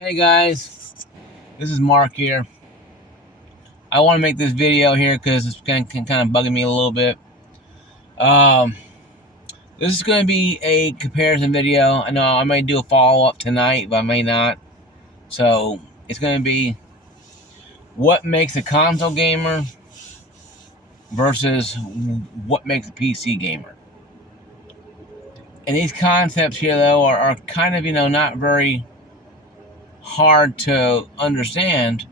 Hey guys, this is Mark here. I want to make this video here because it's kind of bugging me a little bit. Um, this is going to be a comparison video. I know I may do a follow up tonight, but I may not. So it's going to be what makes a console gamer versus what makes a PC gamer. And these concepts here, though, are kind of not very hard to understand,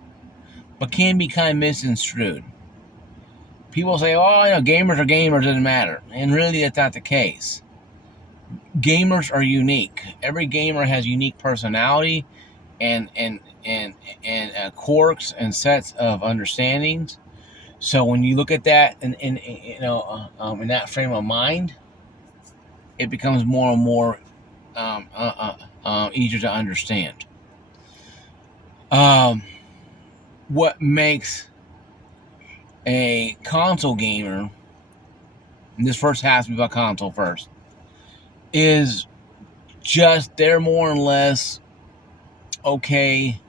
but can be kind of misconstrued. People say, "Oh, gamers are gamers, doesn't matter," and really, that's not the case. Gamers are unique. Every gamer has unique personality and quirks and sets of understandings. So when you look at that in that frame of mind, it becomes more and more easier to understand. What makes a console gamer, and this first has to be about console first, is just they're more or less okay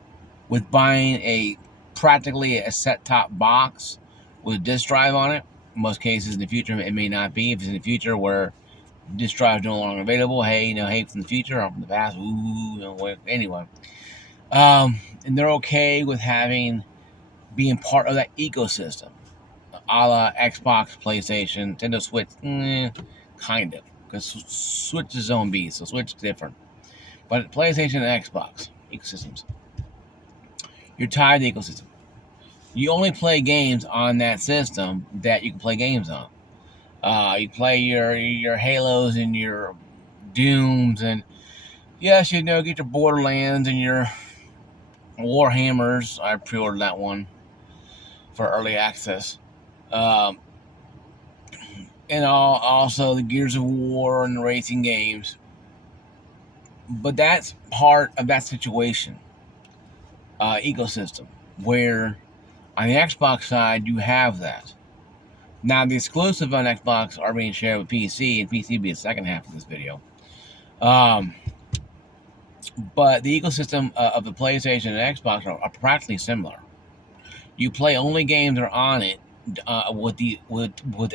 with buying practically a set-top box with a disk drive on it. In most cases, in the future, it may not be. If it's in the future where disk drive is no longer available, hey from the future or from the past, anyway. And they're okay with being part of that ecosystem, a la Xbox, PlayStation, Nintendo Switch, kind of, because Switch is its own beast, so Switch is different. But PlayStation and Xbox ecosystems, you're tied to the ecosystem. You only play games on that system that you can play games on. You play your Halos and your Dooms, and yes, get your Borderlands and your Warhammers. I pre-ordered that one for early access. Um, and also the Gears of War and the racing games. But that's part of that situation, ecosystem, where on the Xbox side, you have that. Now, the exclusive on Xbox are being shared with PC, and PC will be the second half of this video. But the ecosystem of the PlayStation and Xbox are practically similar. You play only games that are on it, with the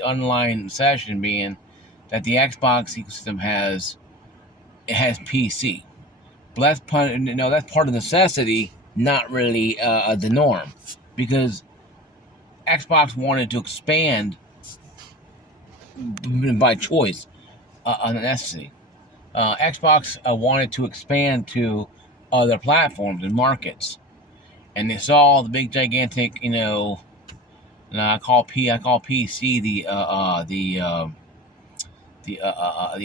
online session being that the Xbox ecosystem has PC. But that's part of necessity, not really the norm, because Xbox wanted to expand by choice, on necessity. Xbox wanted to expand to other platforms and markets, and they saw the big gigantic, and I call PC the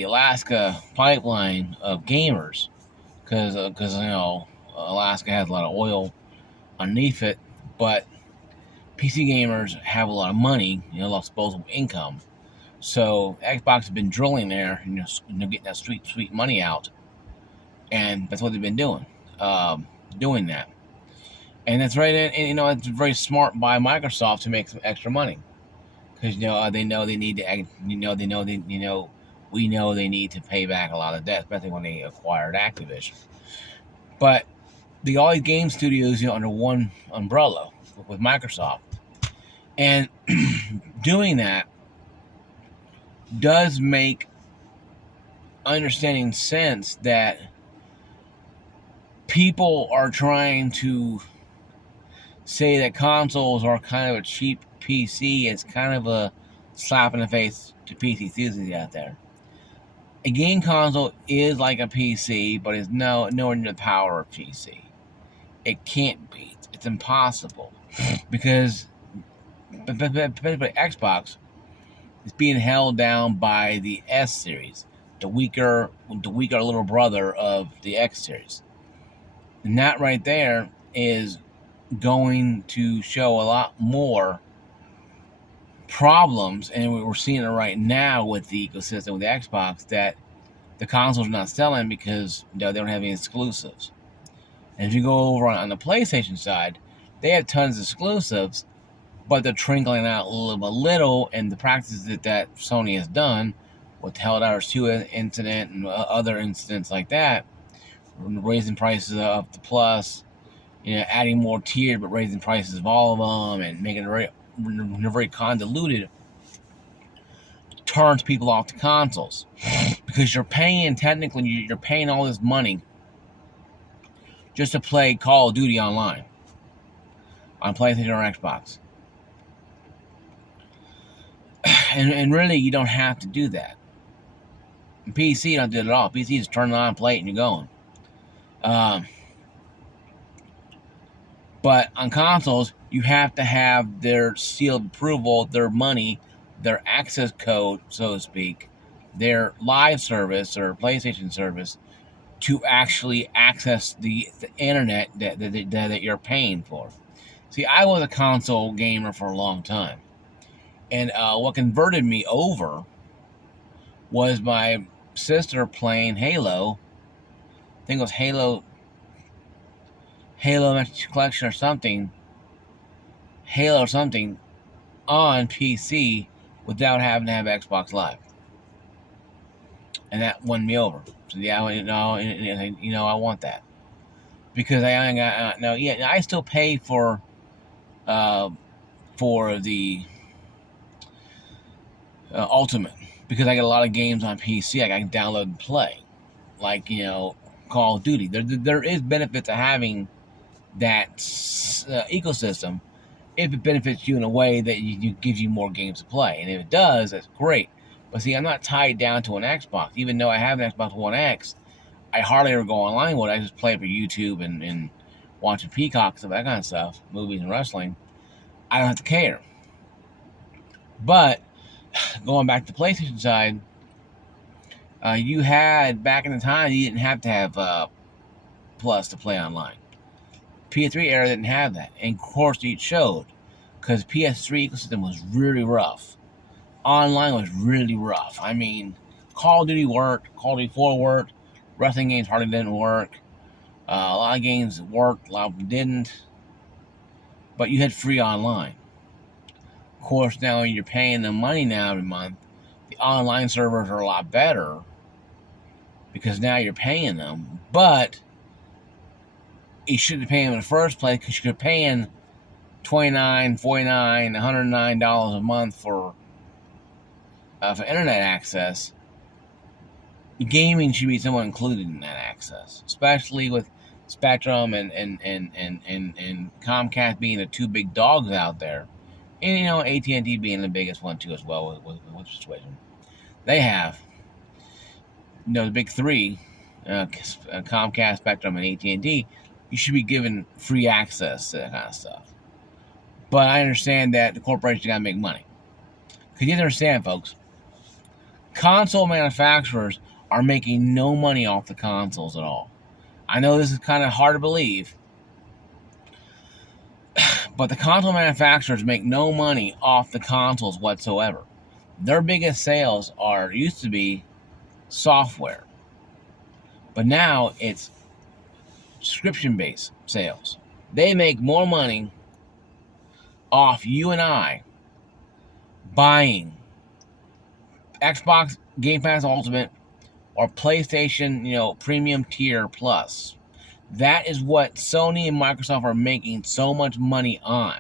Alaska pipeline of gamers, because Alaska has a lot of oil underneath it, but PC gamers have a lot of money, a lot of disposable income. So Xbox has been drilling there, getting that sweet money out, and that's what they've been doing, doing that, and that's right. And it's very smart by Microsoft to make some extra money, because they know they need to, we know they need to pay back a lot of debt, especially when they acquired Activision. But all these game studios, under one umbrella with Microsoft, and doing that does make understanding sense that people are trying to say that consoles are kind of a cheap PC. It's kind of a slap in the face to PC enthusiasts out there. A game console is like a PC, but it's nowhere near the power of PC. It can't be. It's impossible, because Xbox is being held down by the S series, the weaker little brother of the X series. And that right there is going to show a lot more problems, and we're seeing it right now with the ecosystem with the Xbox, that the consoles are not selling because they don't have any exclusives. And if you go over on the PlayStation side, they have tons of exclusives, but they're trickling out little by little, and the practices that Sony has done with the Helldivers 2 incident and other incidents like that, raising prices of the Plus, adding more tier, but raising prices of all of them and making it very convoluted, turns people off the consoles because you're paying all this money just to play Call of Duty online on PlayStation or Xbox. And really, you don't have to do that. In PC, you don't do it at all. PC is turn it on, play it, and you're going. But on consoles, you have to have their seal of approval, their money, their access code, so to speak, their live service or PlayStation service to actually access the internet that you're paying for. See, I was a console gamer for a long time. And what converted me over was my sister playing Halo. I think it was Halo Master Collection or something. Halo or something on PC without having to have Xbox Live. And that won me over. So yeah, I want that. Because I still pay for the Ultimate, because I get a lot of games on PC I can download and play, like Call of Duty. There is benefit to having that ecosystem if it benefits you in a way that you gives you more games to play, and if it does, that's great. But see, I'm not tied down to an Xbox. Even though I have an Xbox One X, I hardly ever go online with it. I just play it for YouTube and watching Peacock, stuff, that kind of stuff, movies and wrestling. I don't have to care. But going back to the PlayStation side, you had, back in the time, you didn't have to have Plus to play online. PS3 era didn't have that. And of course, it showed, because PS3 ecosystem was really rough. Online was really rough. I mean, Call of Duty worked, Call of Duty 4 worked, wrestling games hardly didn't work. A lot of games worked, a lot of them didn't. But you had free online. Of course, now when you're paying the money now every month, the online servers are a lot better because now you're paying them. But you shouldn't pay them in the first place, because you're paying $29, $49, $109 a month for internet access. Gaming should be somewhat included in that access, especially with Spectrum and Comcast being the two big dogs out there. And AT&T being the biggest one too as well with the situation. They have the big three, Comcast, Spectrum, and AT&T. You should be given free access to that kind of stuff. But I understand that the corporations got to make money. Because you understand, folks, console manufacturers are making no money off the consoles at all. I know this is kind of hard to believe, but the console manufacturers make no money off the consoles whatsoever. Their biggest sales used to be software, but now it's subscription-based sales. They make more money off you and I buying Xbox Game Pass Ultimate or PlayStation, Premium Tier Plus. That is what Sony and Microsoft are making so much money on,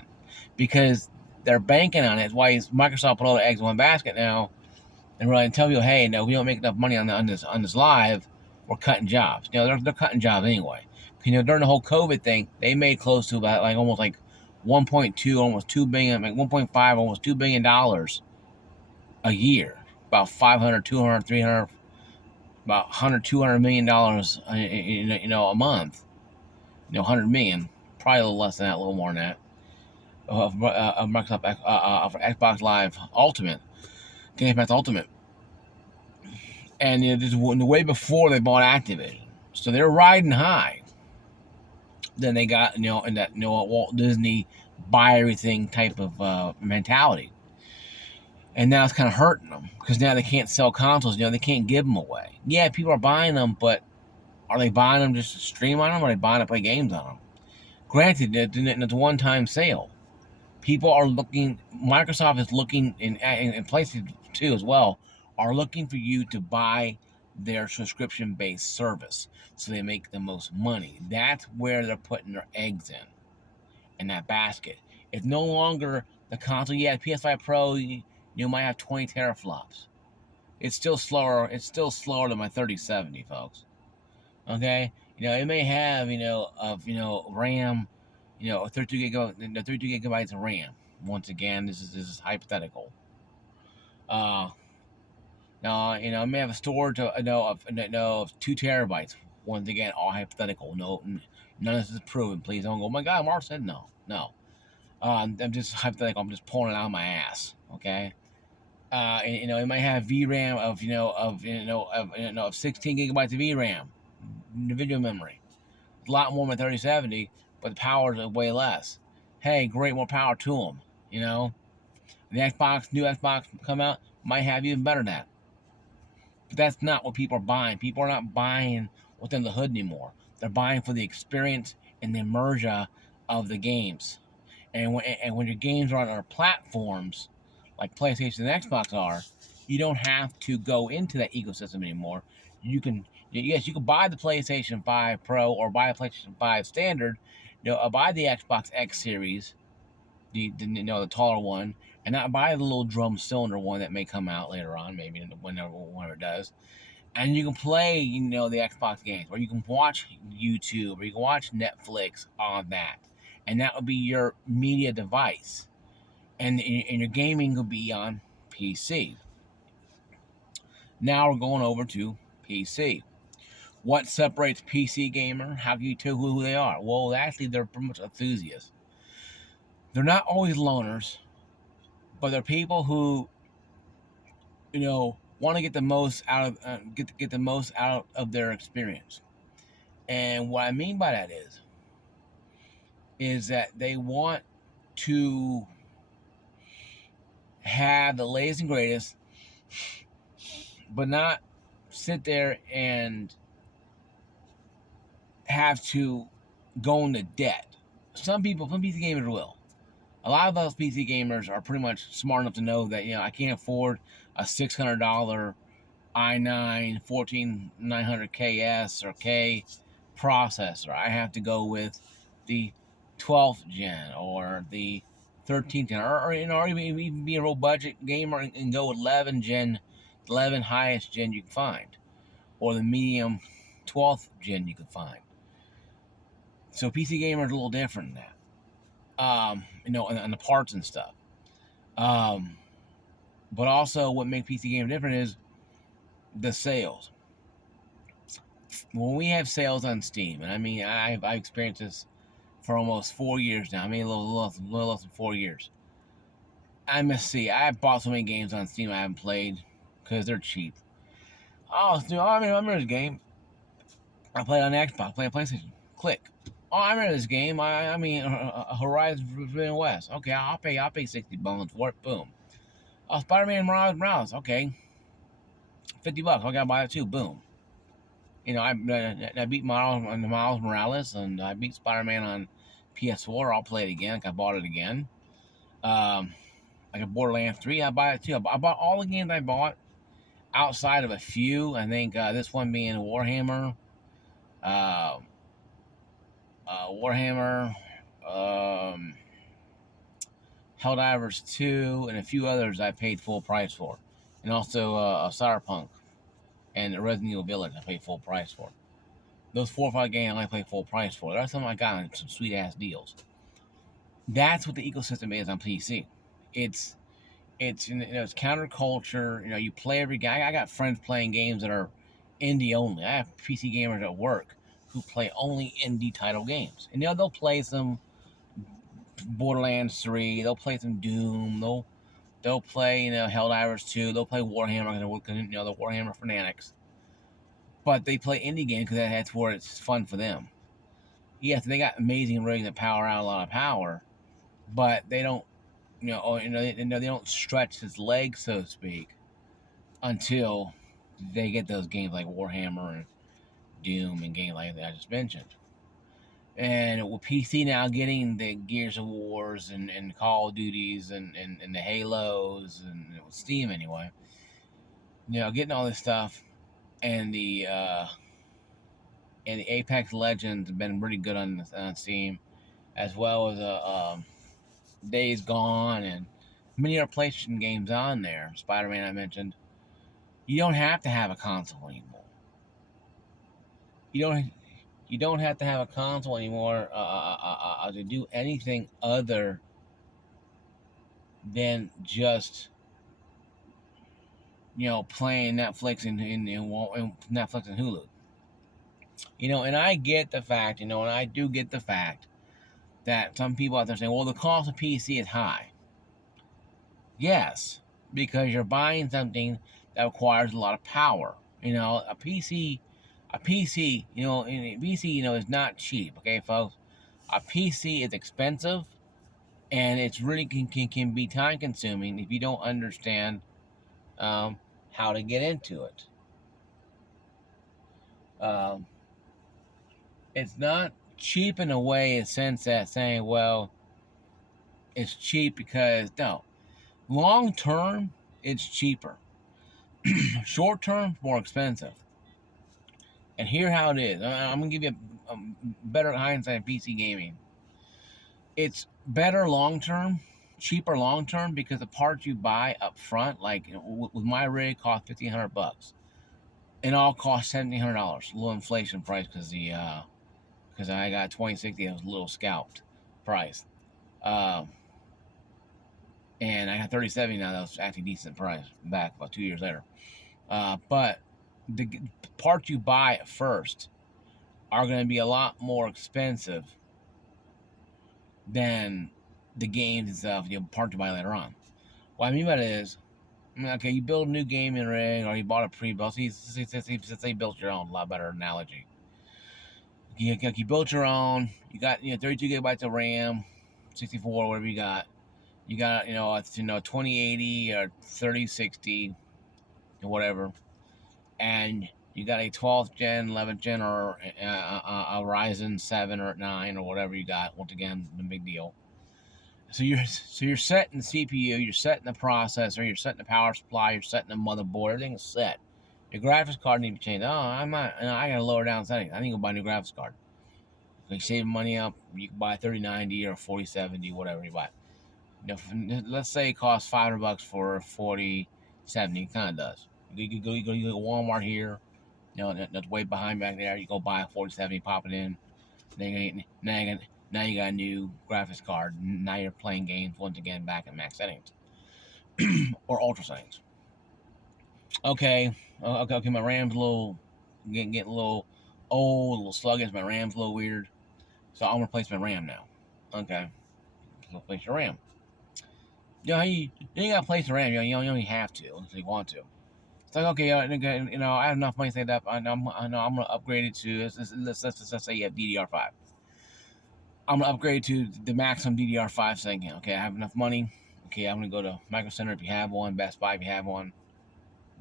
because they're banking on it. It's why Microsoft put all the eggs in one basket now, and really tell you, hey, no, we don't make enough money on this live. We're cutting jobs. They're cutting jobs anyway. During the whole COVID thing, they made close to about almost 1.2, almost 2 billion, 1.5, almost $2 billion a year. About 500, 200, 300, about $100, $200 million, a month. 100 million, probably a little less than that, a little more than that. Of Microsoft for Xbox Live Ultimate, Game Pass Ultimate, and this was the way before they bought Activision, so they're riding high. Then they got in that Walt Disney buy everything type of mentality. And now it's kind of hurting them, because now they can't sell consoles. They can't give them away. Yeah, people are buying them, but are they buying them just to stream on them, or are they buying to play games on them? Granted, it's a one-time sale. People are looking, Microsoft is looking, and places too as well, are looking for you to buy their subscription-based service, so they make the most money. That's where they're putting their eggs in that basket. It's no longer the console. Yeah, PS5 Pro, you might have 20 teraflops. It's still slower. It's still slower than my 3070, folks. Okay, it may have RAM, 32 gigabytes of RAM. Once again, this is hypothetical. Now, it may have a storage of 2 terabytes. Once again, all hypothetical. No, none of this is proven. Please don't go, oh my God, Mark said no. No. I'm just hypothetical. I'm just pulling it out of my ass. Okay. It might have VRAM of 16 gigabytes of VRAM, the video memory. It's a lot more than 3070, but the power is way less. Hey, great, more power to them. The new Xbox come out, might have even better than that. But that's not what people are buying. People are not buying what's in the hood anymore. They're buying for the experience and the immersion of the games. And when your games are on our platforms, like PlayStation and Xbox are, you don't have to go into that ecosystem anymore. You can buy the PlayStation 5 Pro or buy a PlayStation 5 Standard, buy the Xbox X Series, the taller one, and not buy the little drum cylinder one that may come out later on, maybe whenever it does. And you can play, the Xbox games, or you can watch YouTube, or you can watch Netflix on that. And that would be your media device. And your gaming could be on PC. Now we're going over to PC. What separates PC gamer? How can you tell who they are? Well, actually, they're pretty much enthusiasts. They're not always loners, but they're people who, want to get the most out of get the most out of their experience. And what I mean by that is that they want to have the latest and greatest, but not sit there and have to go into debt. Some PC gamers will. A lot of us PC gamers are pretty much smart enough to know that, I can't afford a $600 i9 14900KS or K processor. I have to go with the 12th gen or the 13th gen, or even be a real budget gamer and go with 11 highest gen you can find, or the medium 12th gen you can find. So PC gamer is a little different than that. And the parts and stuff. But also what makes PC gamer different is the sales. When we have sales on Steam, and I've experienced this for almost 4 years now. A little less than 4 years. I must see. I bought so many games on Steam I haven't played because they're cheap. I remember this game. I played on Xbox, played on PlayStation. Click. Oh, I remember this game. Horizon Forbidden West. Okay, I'll pay $60 for it. Boom. Oh, Spider-Man Morales. Okay, $50. I gotta buy it too. Boom. I beat Miles Morales, and I beat Spider-Man on PS4. I'll play it again. I bought it again. Like a Borderlands 3, I buy it too. I bought all the games I bought outside of a few. I think this one being Warhammer. Helldivers 2, and a few others I paid full price for. And also Cyberpunk and Resident Evil Village I paid full price for. Those 4 or 5 games I only paid full price for. That's something I got on some sweet ass deals. That's what the ecosystem is on PC. It's counterculture. You play every game. I got friends playing games that are indie only. I have PC gamers at work who play only indie title games, and they'll play some Borderlands 3. They'll play some Doom. They'll play Helldivers 2. They'll play Warhammer. The Warhammer fanatics. But they play indie games because that's where it's fun for them. Yes, they got amazing rigs that power out a lot of power, but they don't. They don't stretch his legs, so to speak, until they get those games like Warhammer and Doom and games like that I just mentioned. And with PC now getting the Gears of Wars and Call of Duties and the Halos and with Steam anyway, getting all this stuff, and the Apex Legends have been really good on Steam, as well as Days Gone and many other PlayStation games on there. Spider-Man I mentioned. You don't have to have a console anymore. You don't have to have a console anymore to do anything other than just playing Netflix and Netflix and Hulu. And I get the fact, and I do get the fact that some people out there saying, well, the cost of PC is high. Yes, because you're buying something that requires a lot of power. A PC, is not cheap. Okay, folks, a PC is expensive, and it's really can be time consuming if you don't understand how to get into it. It's not cheap in a way, in the sense that saying, well, it's cheap because no. Long term, it's cheaper. Short term, more expensive. And here how it is. I'm gonna give you a better hindsight of PC gaming. It's better long term, cheaper long term, because the parts you buy up front, like with my rig, cost $1,500. It all cost $1,700. A little inflation price because I got 2060. It was a little scalped price. And I got 3070 now. That was actually decent price back about 2 years later. But the parts you buy at first are going to be a lot more expensive than the games and stuff, parts you buy later on. What I mean by that is, okay, you build a new gaming rig, or you bought a pre-built. Since they built your own, a lot better analogy. You built your own. You got 32 gigabytes of RAM, 64, whatever you got. You got 2080 or 3060 or whatever, and you got a 12th gen, 11th gen, or a Ryzen 7 or 9 or whatever you got. Once again, no big deal. So you're setting the CPU, you're setting the processor, you're setting the power supply, you're setting the motherboard. Everything's set. Your graphics card needs to change. Oh, I gotta lower down settings. I need to go buy a new graphics card. You save money up. You can buy a 3090 or 4070, whatever you buy. Let's say it costs $500 for a 4070. It kind of does. You go to Walmart here. That's way behind back there. You go buy a 4070, pop it in. Now you got a new graphics card. Now you're playing games once again back at max settings or ultra settings. Okay. My RAM's getting a little old, a little sluggish. My RAM's a little weird, so I'm gonna replace my RAM now. Okay, replace your RAM. You gotta replace the RAM. You only have to if you want to. It's like, okay, I have enough money saved up. I know I'm gonna upgrade it to let's say you have DDR5. I'm gonna upgrade to the maximum DDR5 setting. Okay, I have enough money. Okay, I'm gonna go to Micro Center if you have one, Best Buy if you have one,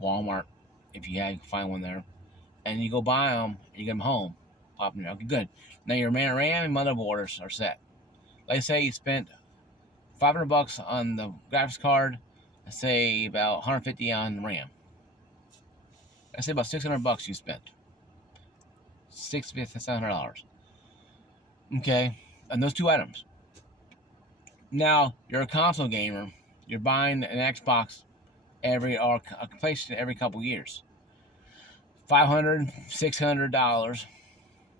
Walmart if you can find one there, and you go buy them and you get them home. Pop them. Okay, good. Now your RAM and motherboard are set. Let's say you spent $500 on the graphics card. Let's say about $150 on RAM. Let's say about $600 you spent. $700. Okay, and those two items. Now you're a console gamer. You're buying an Xbox or a PlayStation every couple years. $500, $600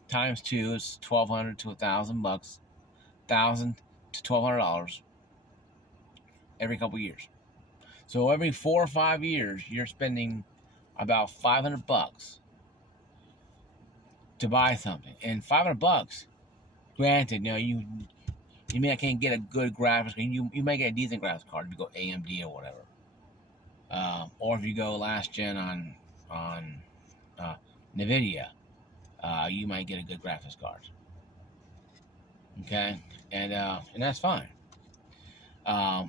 times 2 is $1,200 to $1,000. $1,000 to $1,200 every couple years. So every 4 or 5 years, you're spending about $500 to buy something. And $500, granted, you may not can't get a good graphics card. You may get a decent graphics card if you go AMD or whatever, or if you go last gen on NVIDIA, you might get a good graphics card. Okay, and that's fine. The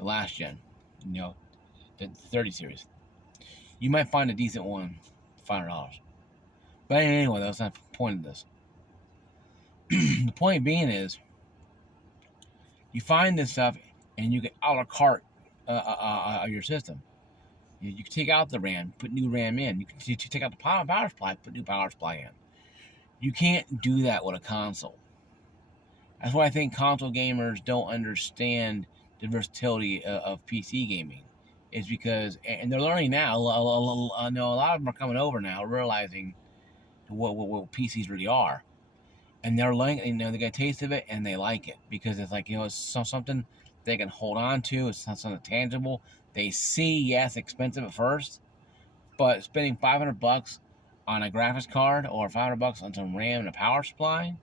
last gen, the 30 series, you might find a decent one, $500. But anyway, that's not the point of this. The point being is, you find this stuff and you get a la carte your system. You can take out the RAM, put new RAM in. You can take out the power supply, put new power supply in. You can't do that with a console. That's why I think console gamers don't understand the versatility of PC gaming. Is because, and they're learning now. I know a lot of them are coming over now, realizing what PCs really are, and they're like, they get a taste of it and they like it because it's like, it's something they can hold on to. It's not something tangible. They see, yes, expensive at first, but spending $500 on a graphics card or $500 on some RAM and a power supply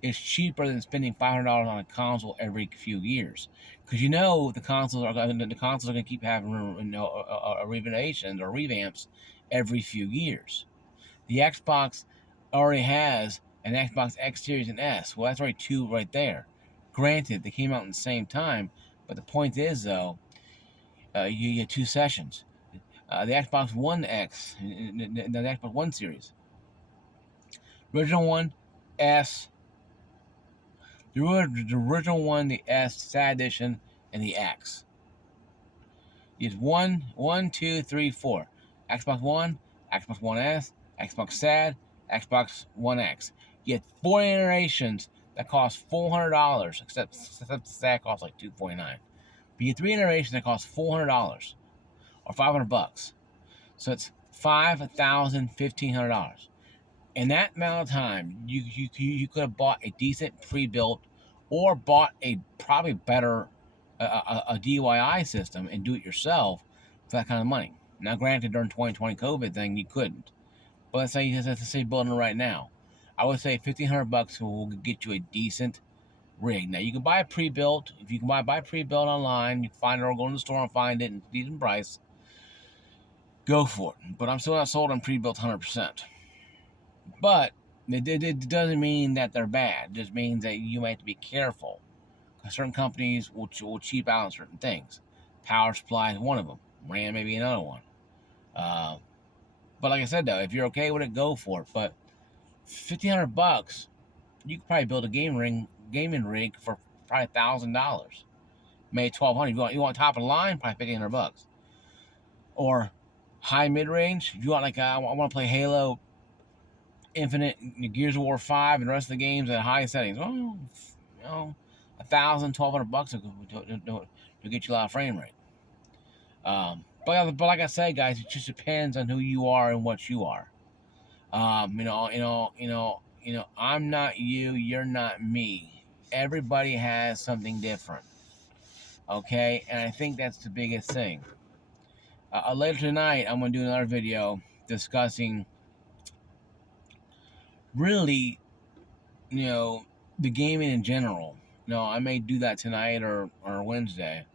is cheaper than spending $500 on a console every few years, because the consoles are going to keep having renovations or revamps every few years. The Xbox already has an Xbox X Series and S. Well, that's already two right there. Granted, they came out in the same time, but the point is, though, you get two sessions. The Xbox One X, the Xbox One Series, original one, S. The original one, the S, Sad Edition, and the X. It's 1, 2, 3, 4. Xbox One, Xbox One S, Xbox Sad, Xbox One X. You get 4 iterations that cost $400, except the Sad costs like $249. But you get 3 iterations that cost $400 or $500. So it's $5,000, $1,500. In that amount of time, you could have bought a decent pre-built or bought a probably better a DIY system and do it yourself for that kind of money. Now, granted, during 2020 COVID thing, you couldn't. But let's say building it right now. I would say $1,500 will get you a decent rig. Now, you can buy a pre-built. If you can buy pre-built online, you can find it or go to the store and find it in a decent price. Go for it. But I'm still not sold on pre-built 100%. But it doesn't mean that they're bad. It just means that you might have to be careful. Because certain companies will cheap out on certain things. Power supply is one of them. RAM may be another one. But like I said, though, if you're okay with it, go for it. But $1,500, you could probably build a gaming rig for probably $1,000. Maybe $1,200. You want top of the line, probably $1,500. Or high mid range. If you want I want to play Halo Infinite, Gears of War 5, and the rest of the games at high settings. Well, $1,000, $1,200 to get you a lot of frame rate. But like I say, guys, it just depends on who you are and what you are. I'm not you. You're not me. Everybody has something different. Okay, and I think that's the biggest thing. Later tonight, I'm gonna do another video discussing really, the gaming in general. I may do that tonight or Wednesday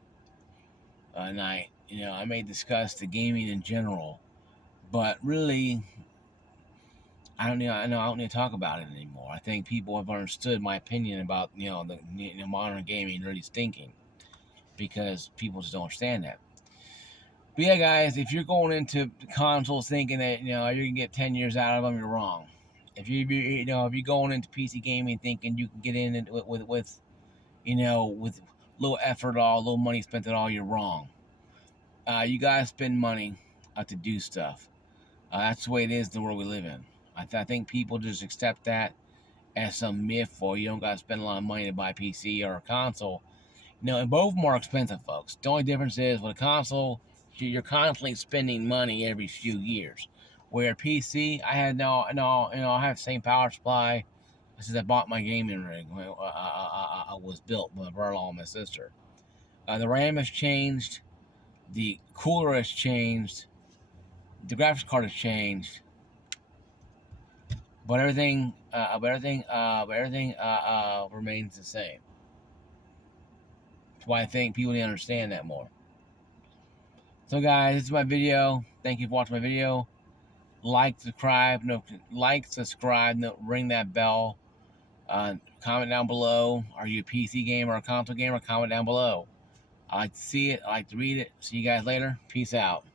night. I may discuss the gaming in general, but really, I don't need to talk about it anymore. I think people have understood my opinion about the modern gaming really stinking, because people just don't understand that. But yeah, guys, if you're going into consoles thinking that you're gonna get 10 years out of them, you're wrong. If you're going into PC gaming thinking you can get in with little effort at all, little money spent at all, you're wrong. You gotta spend money to do stuff. That's the way it is in the world we live in. I think people just accept that as some myth, or you don't gotta spend a lot of money to buy a PC or a console. And both of them are expensive, folks. The only difference is with a console, you're constantly spending money every few years. Where a PC, I have the same power supply since I bought my gaming rig. I was built by my brother-in-law and my sister. The RAM has changed, the cooler has changed, the graphics card has changed, but everything remains the same. That's why I think people need to understand that more. So, guys, this is my video. Thank you for watching my video. Like, subscribe, ring that bell. Comment down below. Are you a PC gamer or a console gamer? Comment down below. I like to see it. I like to read it. See you guys later. Peace out.